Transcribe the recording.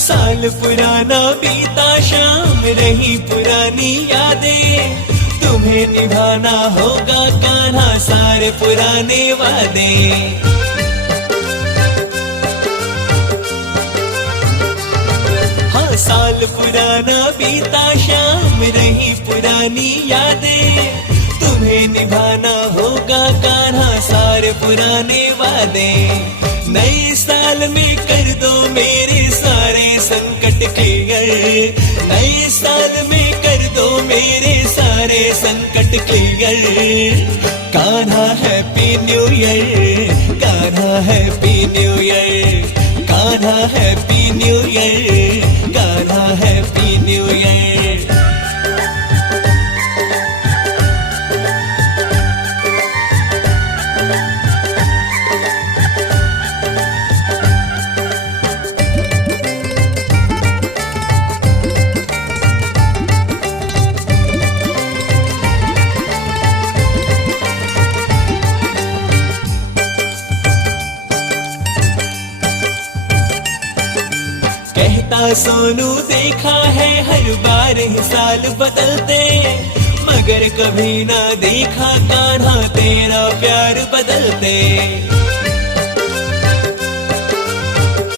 साल पुराना बीता, शाम रही पुरानी यादें, तुम्हें निभाना होगा कान्हा सारे पुराने वादे। हाँ, साल पुराना बीता, शाम रही पुरानी यादें, तुम्हें निभाना होगा कान्हा सारे पुराने वादे। नए साल में कर दो मेरे सारे संकट क्लियर, नए साल में कर दो मेरे सारे संकट clear. Kanha happy new year, Kanha happy new year, Kanha happy new year, Kanha happy new year. कहता सोनू देखा है हर बार ही साल बदलते, मगर कभी ना देखा कान्हा तेरा प्यार बदलते।